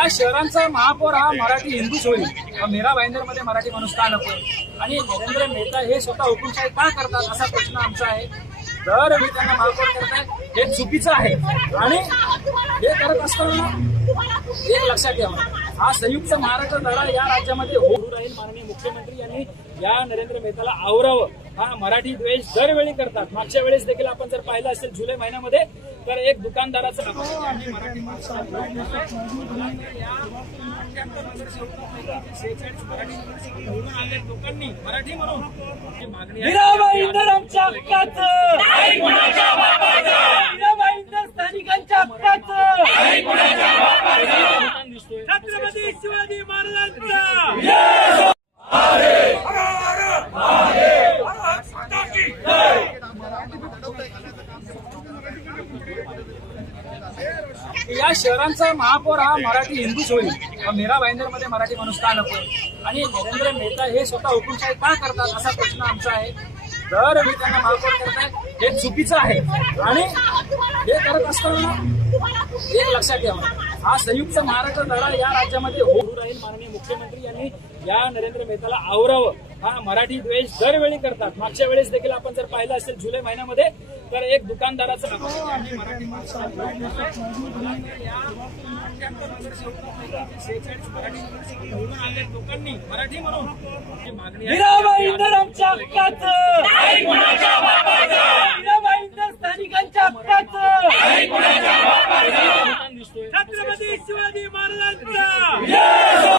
या शहरांचा महापौर हा मराठी हिंदूच होईल. मीरा भाईंदरमध्ये मराठी माणूस का नको? आणि नरेंद्र मेहता हे स्वतः हुकुमशाही का करतात असा प्रश्न आमचा आहे. दरवेळी त्यांना महापौर करतायत हे चुकीचं आहे. आणि हे करत असताना एक लक्षात ठेवा, हा संयुक्त महाराष्ट्र लढा या राज्यामध्ये होऊ राहील. माननीय मुख्यमंत्री यांनी या नरेंद्र मेहताला आवरावं. हा मराठी द्वेष दरवेळी करतात. मागच्या वेळेस देखील आपण जर पाहिलं असेल जुलै महिन्यामध्ये, तर एक दुकानदाराचं मराठी लोकांनी मराठी म्हणून मीरा भाईंदर आमच्या हक्काचं, मीरा भाईंदर स्थानिकांच्या हक्काचं, छत्रपती शिवाजी महाराजांचा या शहरांचा महापौर हा मराठी हिंदूच होईल. मीरा भाईंदरमध्ये मराठी माणूस का नको? आणि नरेंद्र मेहता हे स्वतः हुकुमशाही का करतात असा प्रश्न आमचा आहे. दरवेळी त्यांना महापौर करतायत हे चुकीचं आहे. आणि हे करत असताना एक लक्षात ठेवा, हा संयुक्त महाराष्ट्र लढा या राज्यामध्ये होऊ राहील. माननीय मुख्यमंत्री यांनी या नरेंद्र मेहताला आवरावं. हा मराठी द्वेष दरवेळी करतात. मागच्या वेळेस देखील आपण जर पाहिलं असेल जुलै महिन्यामध्ये, तर एक दुकानदाराचं लोकांनी मराठी म्हणून मीरा भाईंदर आमच्या हक्काचं, मीरा भाईंदर स्थानिकांच्या हक्काचं, छत्रपती शिवाजी महाराजांचा